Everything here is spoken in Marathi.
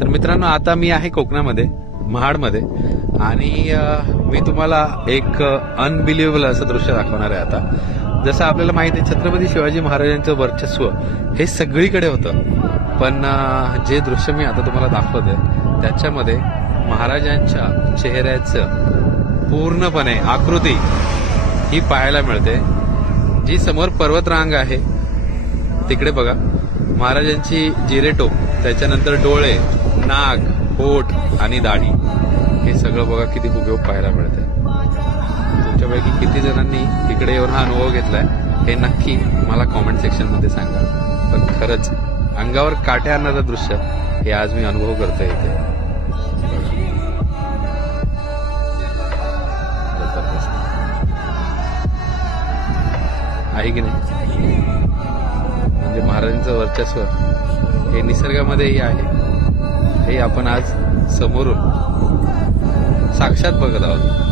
तर मित्रांनो, आता मी आहे कोकणामध्ये, महाडमध्ये, आणि मी तुम्हाला एक अनबिलिव्हेबल असं दृश्य दाखवणार आहे. आता जसं आपल्याला माहिती आहे, छत्रपती शिवाजी महाराजांचं वर्चस्व हे सगळीकडे होतं, पण जे दृश्य मी आता तुम्हाला दाखवतोय त्याच्यामध्ये महाराजांच्या चेहऱ्याचं पूर्णपणे आकृती ही पाहायला मिळते. जी समोर पर्वतरांग आहे तिकडे बघा, महाराजांची जिरेटोप, त्याच्यानंतर डोळे, नाक, होठ आणि दाढी, हे सगळं बघा किती हुबेहूब पाहायला मिळते. तुमच्यापैकी किती जणांनी तिकडे येऊन हा अनुभव घेतलाय हे नक्की मला कॉमेंट सेक्शन मध्ये सांगा. पण खरंच अंगावर काटे आणणारं दृश्य हे आज मी अनुभव करतोय इथे. आहे की नाही? म्हणजे महाराजांचं वर्चस्व हे निसर्गामध्येही आहे, हे आपण आज समोरून साक्षात बघत आहोत.